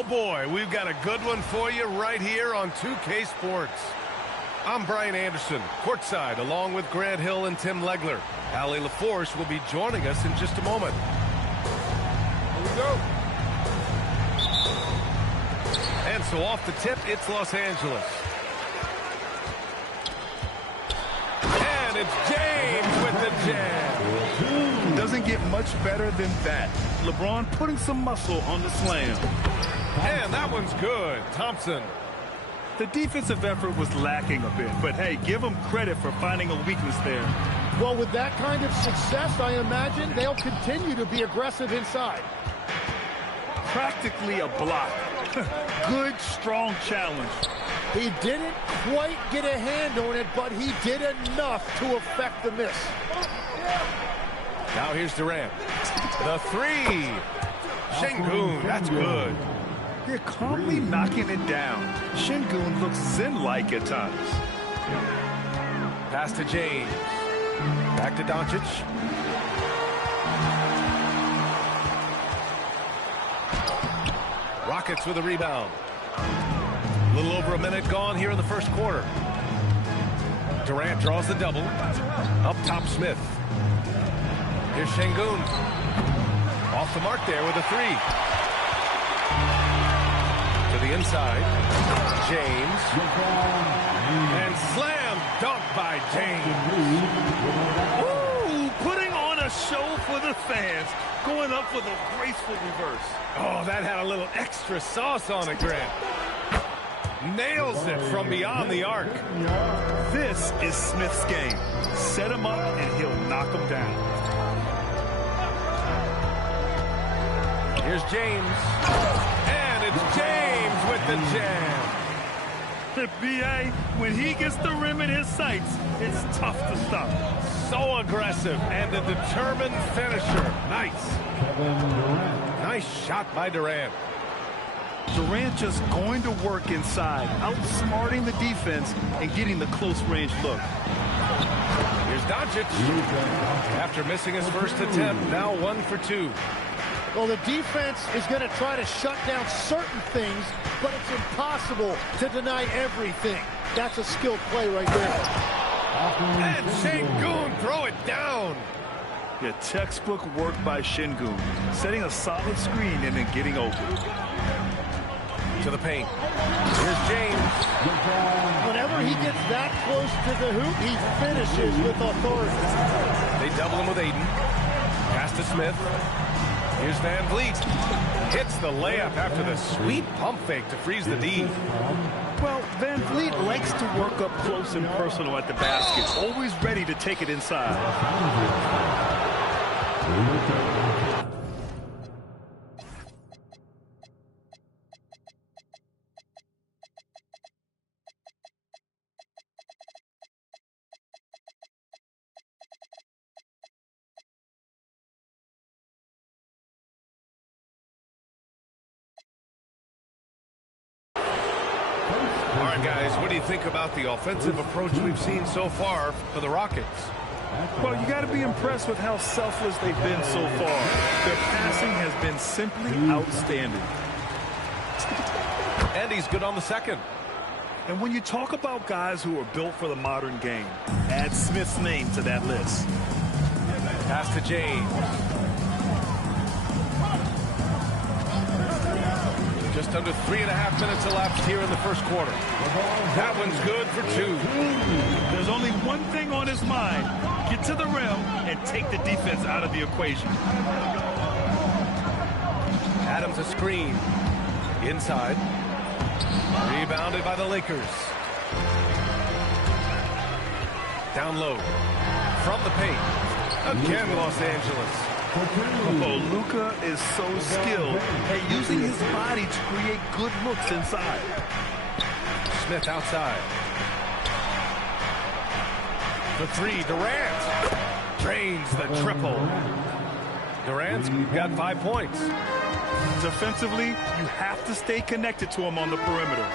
Oh, boy, we've got a good one for you right here on 2K Sports. I'm Brian Anderson, courtside, along with Grant Hill and Tim Legler. Allie LaForce will be joining us in just a moment. Here we go. And so off the tip, it's Los Angeles. And it's James with the jam. Doesn't get much better than that. LeBron putting some muscle on the slam. And that one's good. Thompson. The defensive effort was lacking a bit, but hey, give them credit for finding a weakness there. Well, with that kind of success, I imagine they'll continue to be aggressive inside. Practically a block. Good, strong challenge. He didn't quite get a hand on it, but he did enough to affect the miss. Now here's Durant. The three. Şengün, that's good. They're calmly knocking it down. Şengün looks zen-like at times. Pass to James. Back to Doncic. Rockets with a rebound. A little over a minute gone here in the first quarter. Durant draws the double. Up top, Smith. Here's Şengün. Off the mark there with a three. To the inside. James. And slam dunk by James. Ooh, putting on a show for the fans. Going up with a graceful reverse. Oh, that had a little extra sauce on it, Grant. Nails it from beyond the arc. This is Smith's game. Set him up and he'll knock him down. Here's James. And it's James with the jam. The BA, when he gets the rim in his sights, it's tough to stop. So aggressive and a determined finisher. Nice. Nice shot by Durant. Durant just going to work inside, outsmarting the defense and getting the close-range look. Here's Doncic. After missing his first attempt, now 1 for 2. Well, the defense is going to try to shut down certain things, but it's impossible to deny everything. That's a skilled play right there. And Şengün throw it down. Yeah, textbook work by Şengün, setting a solid screen and then getting open. To the paint. Here's James. Whenever he gets that close to the hoop, he finishes with authority. They double him with Aiden. Pass to Smith. Here's Van Vliet. Hits the layup after the sweet pump fake to freeze the D. Well, Van Vliet likes to work up close and personal at the basket, always ready to take it inside. All right, guys, what do you think about the offensive approach we've seen so far for the Rockets? Well, you got to be impressed with how selfless they've been so far. Their passing has been simply outstanding. And he's good on the second. And when you talk about guys who are built for the modern game, add Smith's name to that list. Pass to James. Just under 3.5 minutes elapsed here in the first quarter. That one's good for 2. There's only one thing on his mind. Get to the rim and take the defense out of the equation. Adams a screen. Inside. Rebounded by the Lakers. Down low. From the paint. Again, Los Angeles. Oh, Luka is so skilled at using his body to create good looks inside. Smith outside. The three, Durant. Drains the triple. Durant's got 5 points. Defensively, you have to stay connected to him on the perimeter.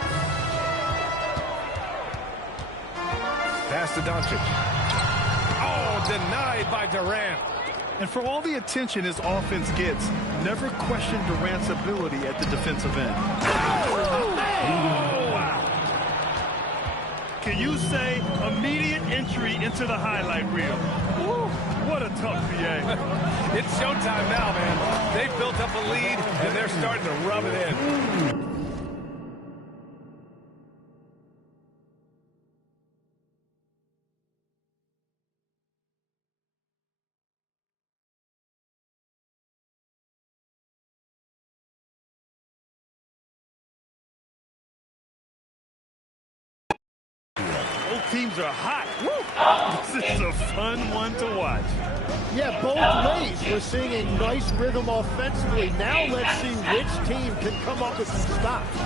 Pass to Doncic. Oh, denied by Durant. And for all the attention his offense gets, never question Durant's ability at the defensive end. Oh, wow. Can you say immediate entry into the highlight reel? Woo, what a tough PA. It's showtime now, man. They've built up a lead, and they're starting to rub it in. Both teams are hot. Woo. This is a fun one to watch. Yeah, both ways. We're seeing a nice rhythm offensively. Now let's see which team can come up with some stops.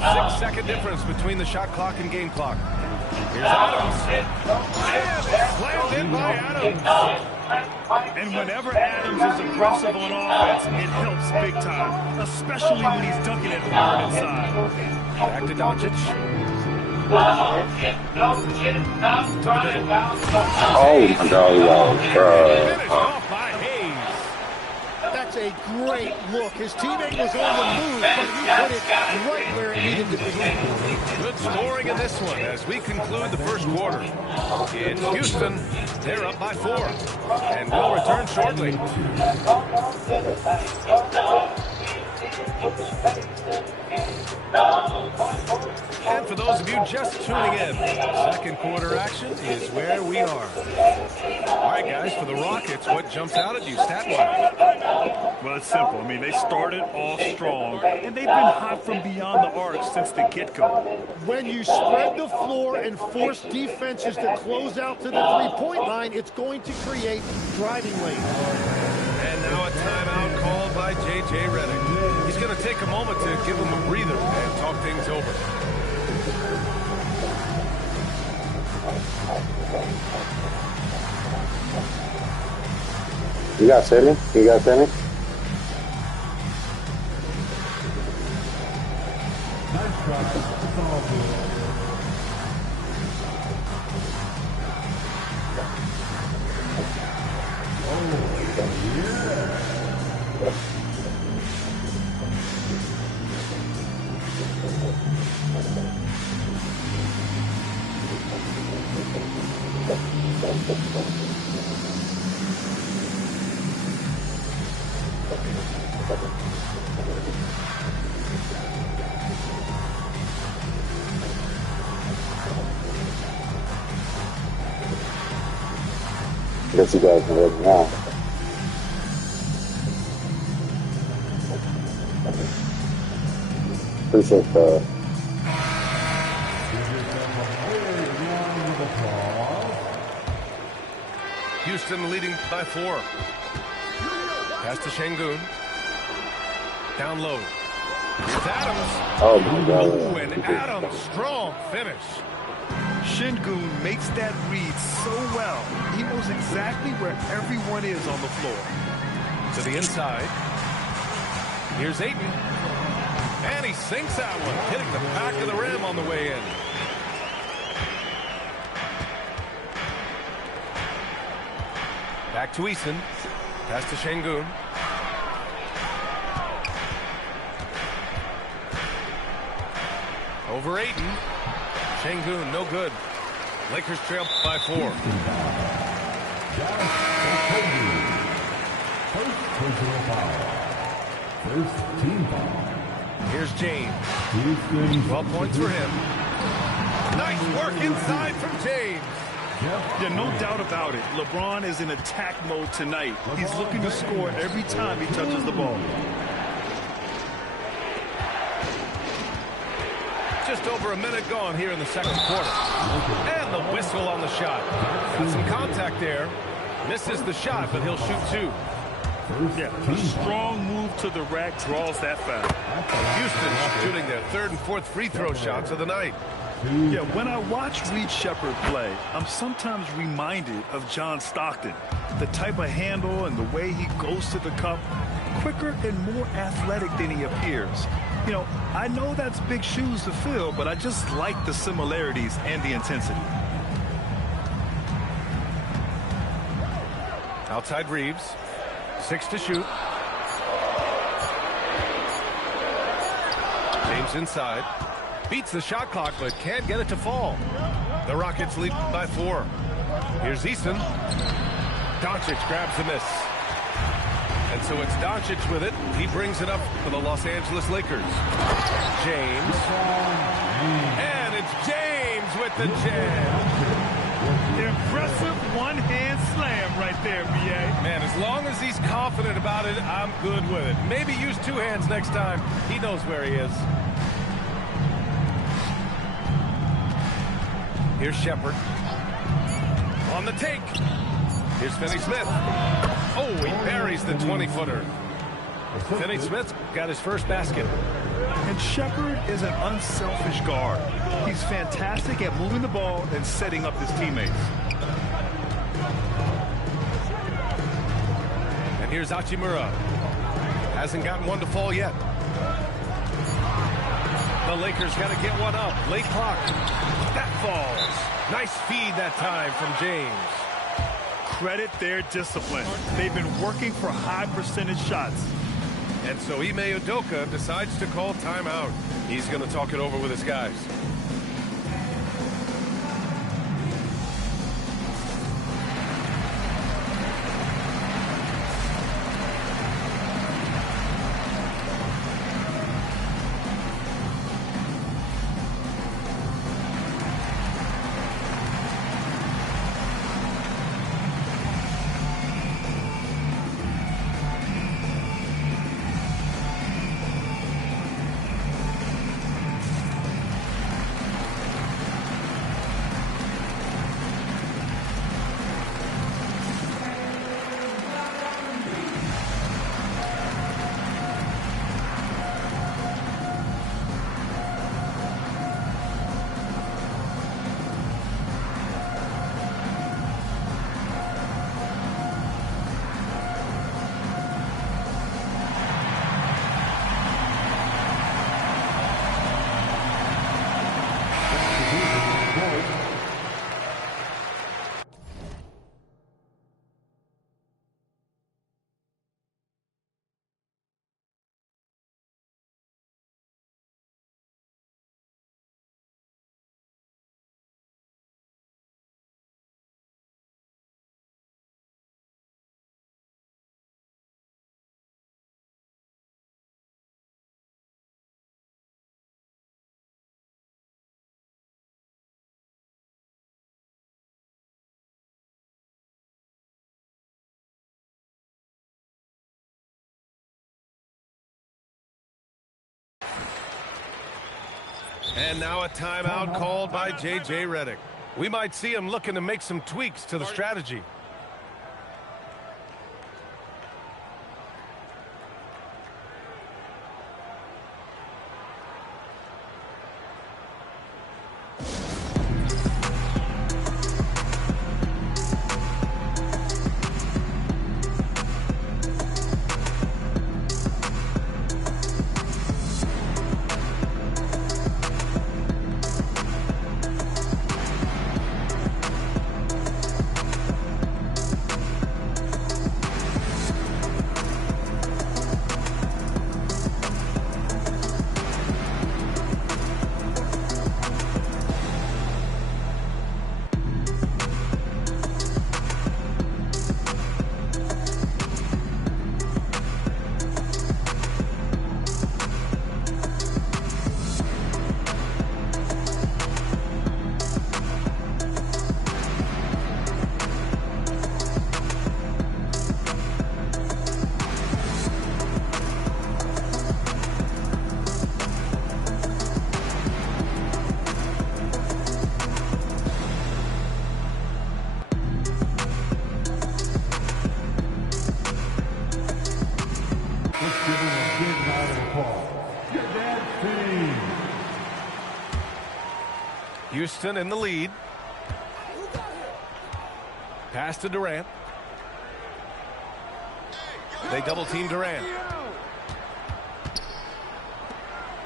6-second difference between the shot clock and game clock. Here's Adams. And it's slammed in by Adams. And whenever Adams is aggressive on offense, it helps big time, especially when he's dunking it hard inside. Back to Doncic. Oh my God, Finished off by Hayes. That's a great look. His teammate was on the move, but he put it right where it needed to be. Good scoring in this one as we conclude the first quarter. In Houston, they're up by 4. And we'll return shortly. And for those of you just tuning in, second quarter action is where we are. All right, guys, for the Rockets, what jumps out at you stat-wise? Well, it's simple. I mean, they started off strong, and they've been hot from beyond the arc since the get-go. When you spread the floor and force defenses to close out to the three-point line, it's going to create driving lanes. And now a timeout called by J.J. Redick. He's going to take a moment to give him a breather and talk things over. You got Sammy? You got Sammy? Nice try. It's all good. I guess you guys are ready now. Appreciate the Houston leading by 4. Pass to Şengün. Down low. Here's Adams. oh my God. Ooh, and Adams, strong finish. Şengün makes that read so well. He knows exactly where everyone is on the floor. To the inside. Here's Ayton. And he sinks that one, hitting the back of the rim on the way in. Back to Eason. Pass to Şengün. Over Ayton. Şengün, no good. Lakers trail by 4. First personal foul. First team foul. Here's James. Houston. 12 points for him. Nice work inside from James. Yeah, no doubt about it. LeBron is in attack mode tonight. He's looking to score every time he touches the ball. Just over a minute gone here in the second quarter. And the whistle on the shot. Got some contact there. Misses the shot, but he'll shoot 2. Yeah, a strong move to the rack draws that foul. Houston shooting their 3rd and 4th free throw shots of the night. Yeah, when I watch Reed Shepherd play, I'm sometimes reminded of John Stockton. The type of handle and the way he goes to the cup, quicker and more athletic than he appears. You know, I know that's big shoes to fill, but I just like the similarities and the intensity. Outside Reeves. 6 to shoot. James inside. Beats the shot clock, but can't get it to fall. The Rockets lead by 4. Here's Easton. Doncic grabs the miss. And so it's Doncic with it. He brings it up for the Los Angeles Lakers. James. And it's James with the jam. Impressive one-hand slam right there, B.A. Man, as long as he's confident about it, I'm good with it. Maybe use 2 hands next time. He knows where he is. Here's Shepard. On the take. Here's Finney-Smith. Oh, he buries the 20-footer. Finney-Smith got his first basket. And Shepard is an unselfish guard. He's fantastic at moving the ball and setting up his teammates. And here's Hachimura. Hasn't gotten one to fall yet. The Lakers got to get one up. Late clock. That falls. Nice feed that time from James. Credit their discipline. They've been working for high percentage shots. And so Ime Udoka decides to call timeout. He's going to talk it over with his guys. And now a timeout called by J.J. Redick. We might see him looking to make some tweaks to the strategy. Houston in the lead. Pass to Durant. They double team Durant.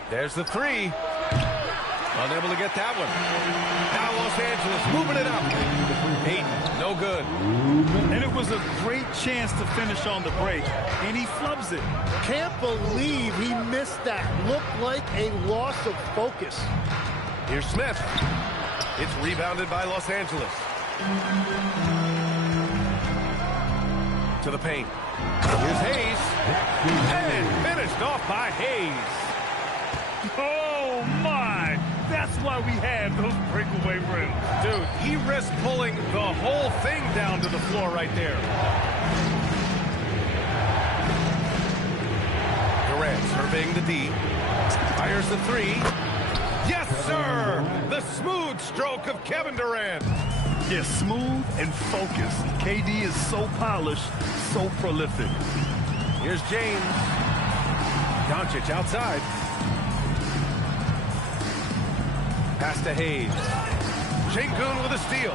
There's the three. Unable to get that one. Now Los Angeles moving it up. 8, no good. And it was a great chance to finish on the break, and he flubs it. Can't believe he missed that. Looked like a loss of focus. Here's Smith. It's rebounded by Los Angeles. To the paint. Here's Hayes. And finished off by Hayes. Oh, my. That's why we have those breakaway rims. Dude, he risked pulling the whole thing down to the floor right there. Durant surveying the D. Fires the 3. Yes, sir! The smooth stroke of Kevin Durant. Yeah, smooth and focused. KD is so polished, so prolific. Here's James. Doncic outside. Pass to Hayes. Şengün with a steal.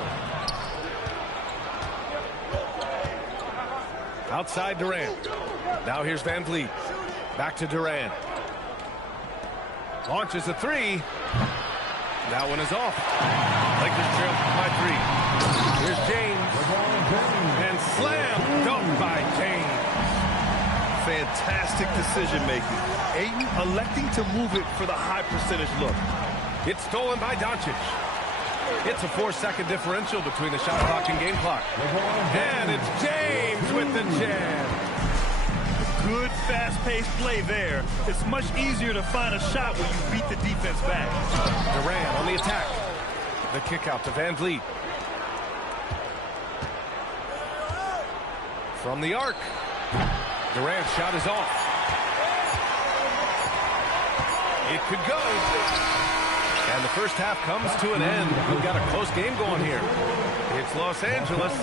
Outside Durant. Now here's Van Vliet. Back to Durant. Launches a 3. That one is off. Lakers trail by 3. Here's James. And slam dunk by James. Fantastic decision-making. Ayton electing to move it for the high percentage look. It's stolen by Doncic. It's a 4-second differential between the shot clock and game clock. And it's James with the jam. Good, fast-paced play there. It's much easier to find a shot when you beat the defense back. Durant on the attack. The kick out to Van Vliet. From the arc. Durant's shot is off. It could go. And the first half comes to an end. We've got a close game going here. It's Los Angeles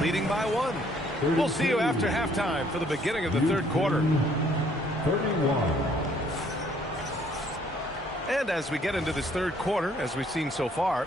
leading by 1. We'll see you after halftime for the beginning of the third quarter. 31. And as we get into this third quarter, as we've seen so far,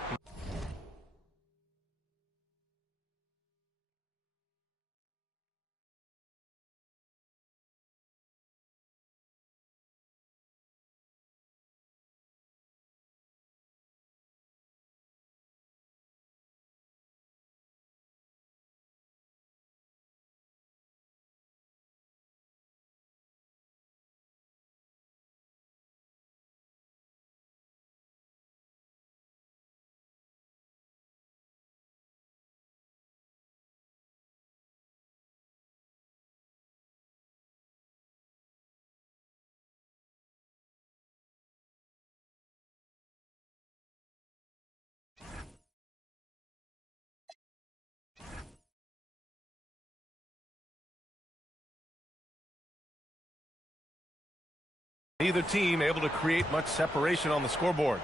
neither team able to create much separation on the scoreboard.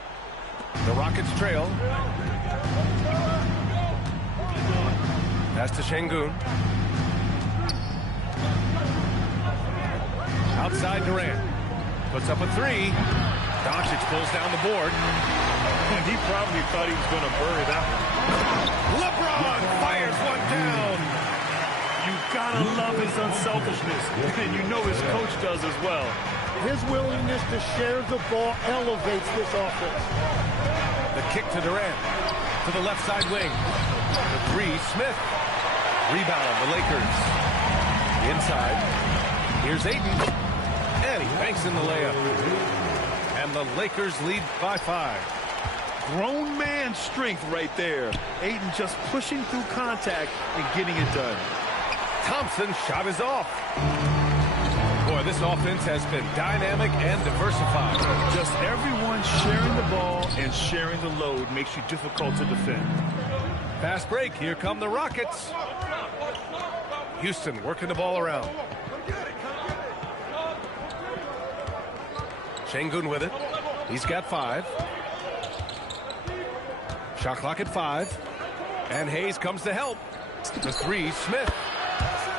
The Rockets trail. Pass to Şengün. Outside Durant. Puts up a 3. Doncic pulls down the board. And he probably thought he was going to bury that one. Lebron fires one down. You gotta love his unselfishness. And you know his coach does as well. His willingness to share the ball elevates this offense. The kick to Durant. To the left side wing. The 3, Smith. Rebound, the Lakers. Inside. Here's Ayton. And he banks in the layup. And the Lakers lead by 5. Grown man strength right there. Ayton just pushing through contact and getting it done. Thompson's shot is off. Boy, this offense has been dynamic and diversified. Just everyone sharing the ball and sharing the load makes you difficult to defend. Fast break. Here come the Rockets. Houston working the ball around. Şengün with it. He's got 5. Shot clock at 5. And Hayes comes to help. The 3, Smith.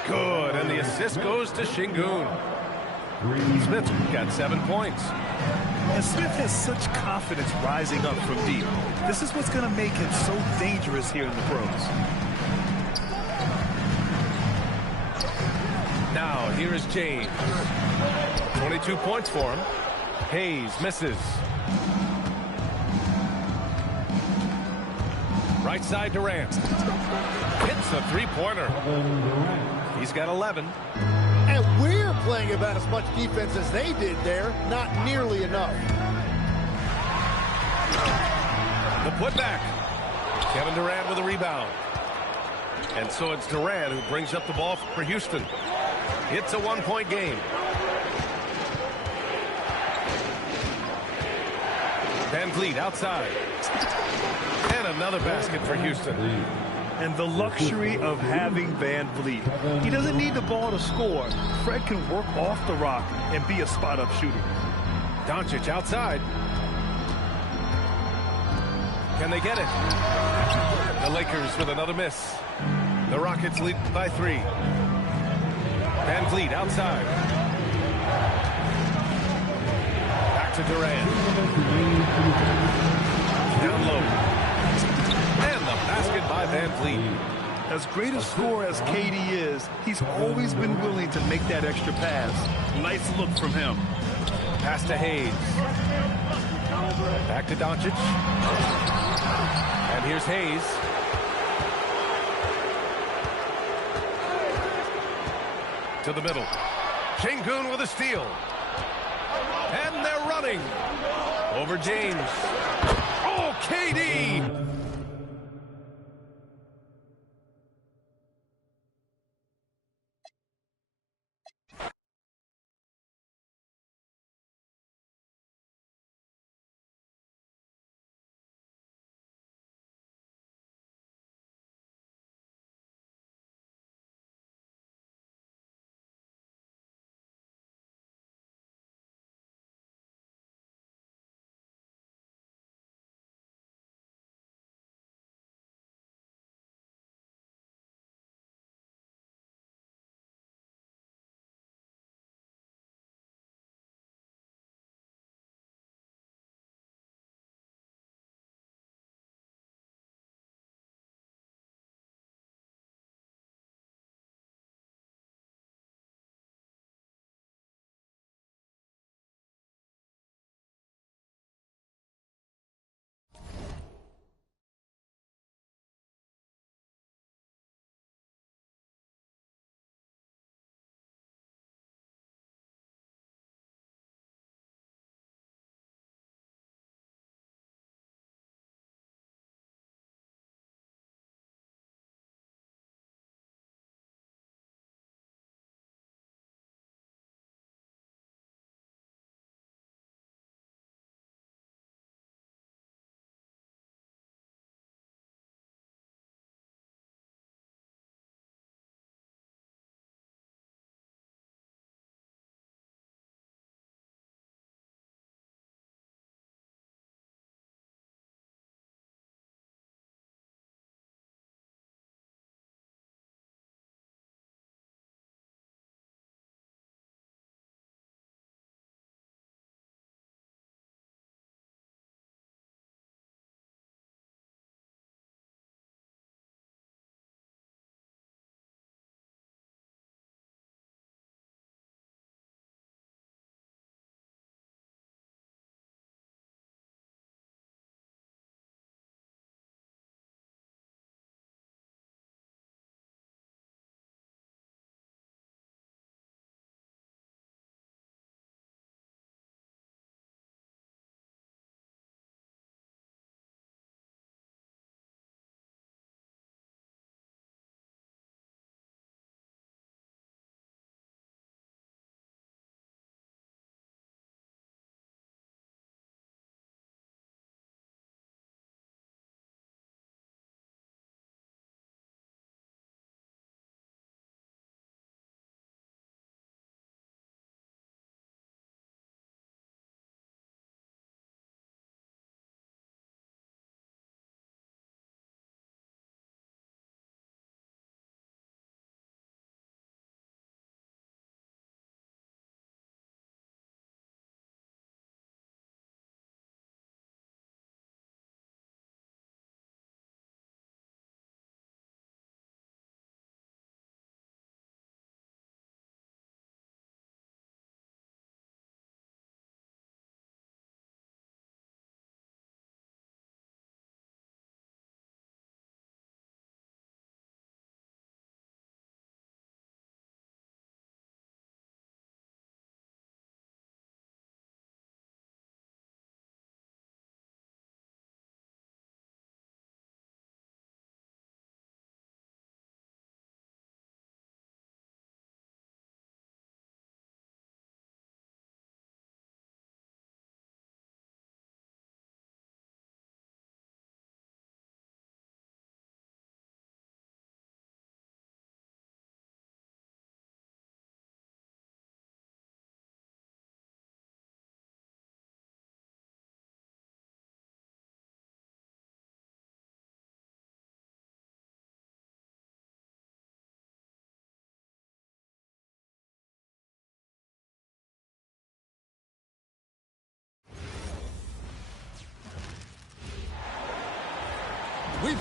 Good, and the assist goes to Şengün. Smith got 7 points. And Smith has such confidence rising up from deep. This is what's going to make him so dangerous here in the pros. Now, here is James. 22 points for him. Hayes misses. Right side Durant. Hits the three-pointer. He's got 11. And we're playing about as much defense as they did there. Not nearly enough. The putback. Kevin Durant with a rebound. And so it's Durant who brings up the ball for Houston. It's a one-point game. Van Vliet outside. And another basket for Houston. And the luxury of having Van Vliet. He doesn't need the ball to score. Fred can work off the rock and be a spot-up shooter. Doncic outside. Can they get it? The Lakers with another miss. The Rockets lead by 3. Van Vliet outside. Back to Durant. Down low. And the basket by Van Vliet. As great a scorer as KD is, he's always been willing to make that extra pass. Nice look from him. Pass to Hayes. Back to Doncic. And here's Hayes. To the middle. Şengün with a steal. And they're running. Over James. Oh, KD!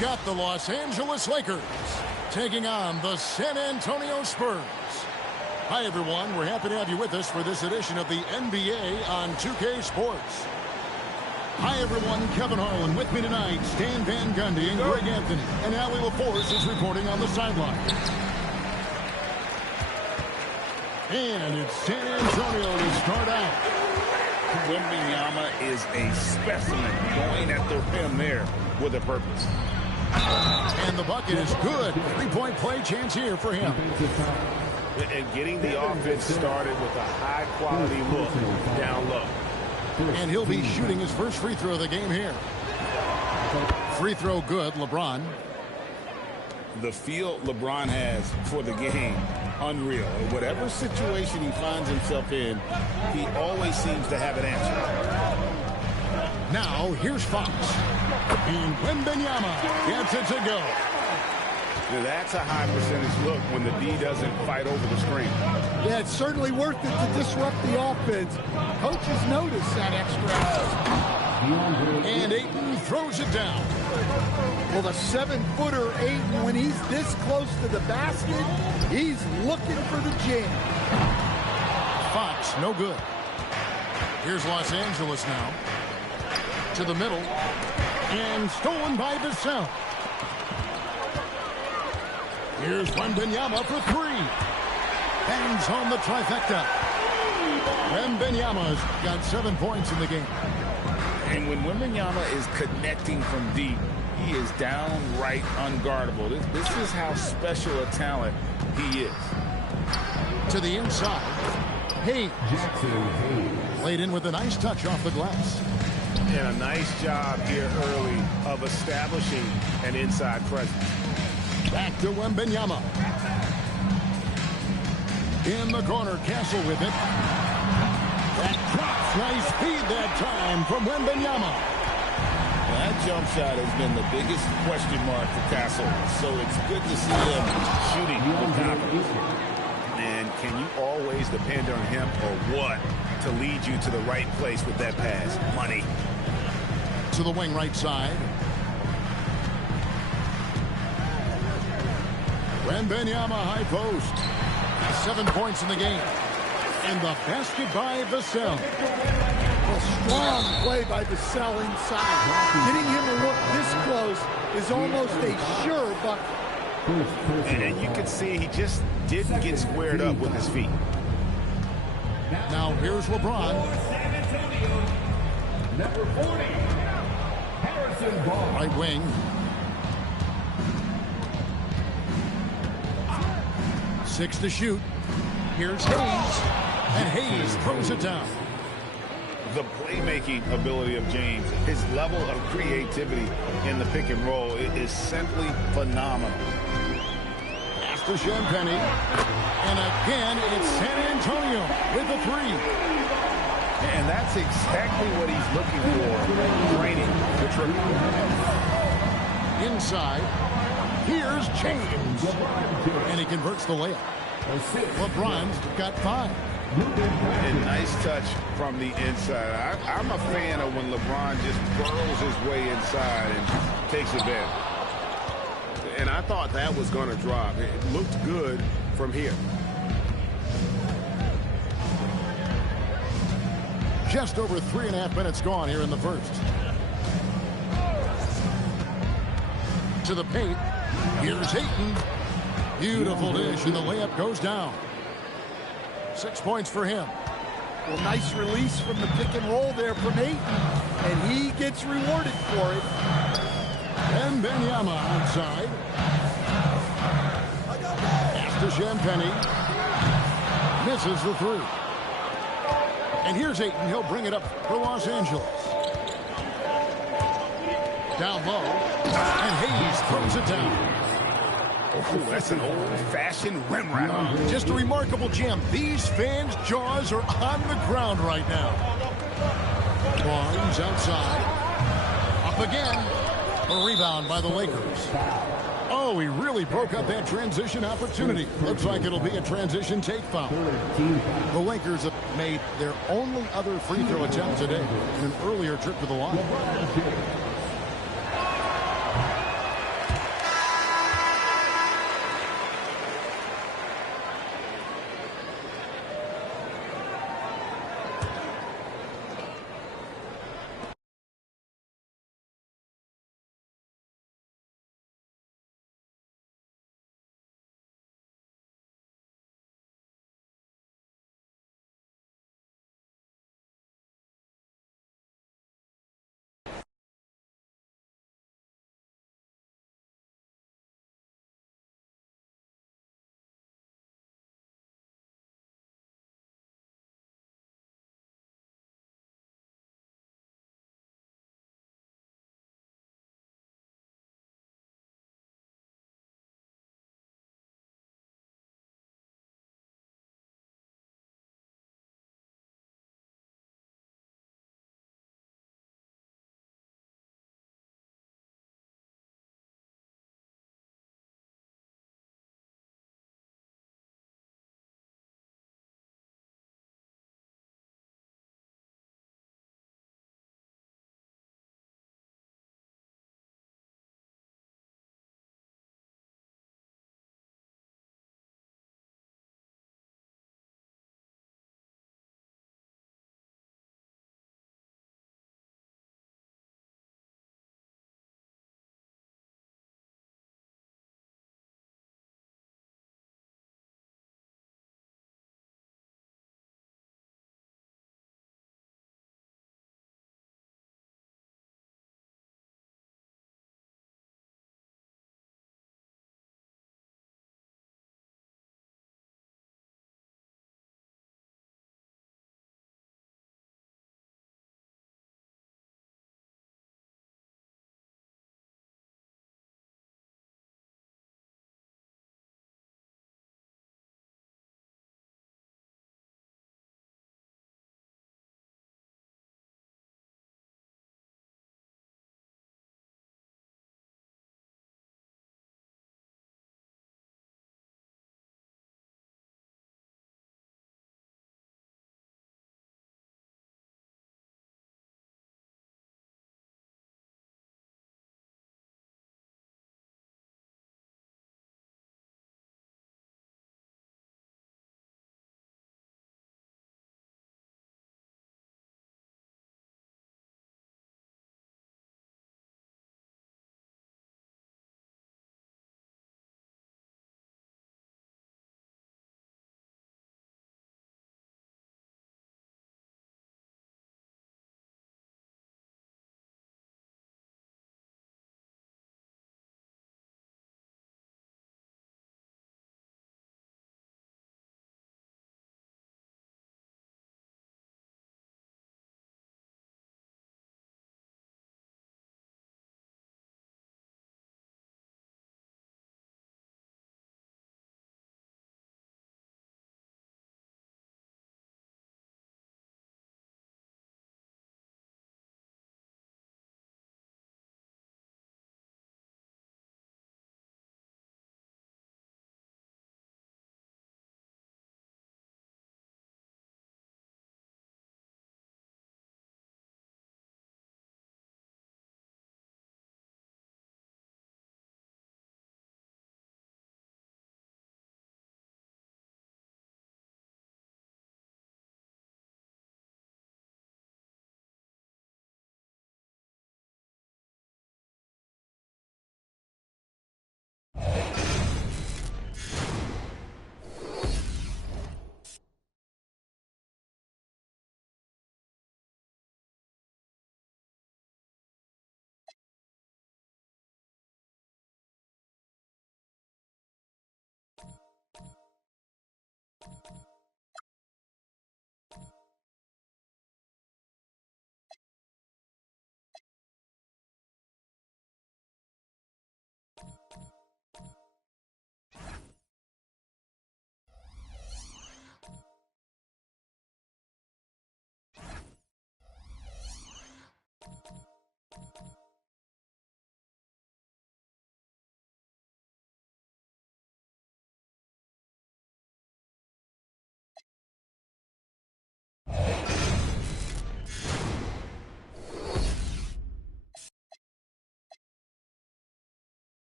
got the Los Angeles Lakers taking on the San Antonio Spurs. Hi, everyone. We're happy to have you with us for this edition of the NBA on 2K Sports. Hi, everyone. Kevin Harlan with me tonight. Stan Van Gundy and Greg Anthony. And Allie LaForce is reporting on the sideline. And it's San Antonio to start out. Wembanyama is a specimen going at the rim there with a purpose. And the bucket is good. Three-point play chance here for him. And getting the offense started with a high-quality look down low. And he'll be shooting his first free throw of the game here. Free throw good, LeBron. The feel LeBron has for the game, unreal. In whatever situation he finds himself in, he always seems to have an answer. Now, here's Fox. And Wembanyama gets it to go. Now, that's a high percentage look when the D doesn't fight over the screen. Yeah, it's certainly worth it to disrupt the offense. Coaches notice that extra. And Ayton throws it down. Well, the 7-footer Ayton, when he's this close to the basket, he's looking for the jam. Fox, no good. Here's Los Angeles now. To the middle. And stolen by Vassell. Here's Wembanyama for three. Bangs home the trifecta. Wembanyama's got 7 points in the game. And when Wembanyama is connecting from deep, he is downright unguardable. This is how special a talent he is. To the inside. Hayes. Played in with a nice touch off the glass. And a nice job here early of establishing an inside presence. Back to Wembanyama. In the corner, Castle with it. That drops, nice speed that time from Wembanyama. That jump shot has been the biggest question mark for Castle, so it's good to see him shooting with confidence. And can you always depend on him or what to lead you to the right place with that pass? Money. To the wing right side. Wembanyama high post. 7 points in the game. And the basket by Vassell. A strong play by Vassell inside. Getting him to look this close is almost a sure bucket. And you can see he just didn't get squared up with his feet. Now here's LeBron. Number 40, Harrison Barnes. Right wing. 6 to shoot. Here's Hayes. And Hayes throws it down. The playmaking ability of James, his level of creativity in the pick and roll is simply phenomenal. Pass to Champagny. And again, it's San Antonio with the three. And that's exactly what he's looking for, training the triple. Inside. Here's James. And he converts the layup. LeBron's got 5. And nice touch from the inside. I'm a fan of when LeBron just burrows his way inside and takes advantage. And I thought that was going to drop. It looked good from here. Just over 3.5 minutes gone here in the first. To the paint. Here's Ayton. Beautiful dish, and the layup goes down. 6 points for him. Well, nice release from the pick and roll there from Ayton, and he gets rewarded for it. And Wembanyama outside. Pass to Champagny. Misses the three. And here's Ayton. He'll bring it up for Los Angeles. Down low. And Hayes throws it down. Oh, that's an old-fashioned rim wrap. Just a remarkable gem. These fans' jaws are on the ground right now. Barnes outside. Up again. A rebound by the Lakers. Oh, he really broke up that transition opportunity. Looks like it'll be a transition take foul. The Lakers have made their only other free throw attempt today in an earlier trip to the line.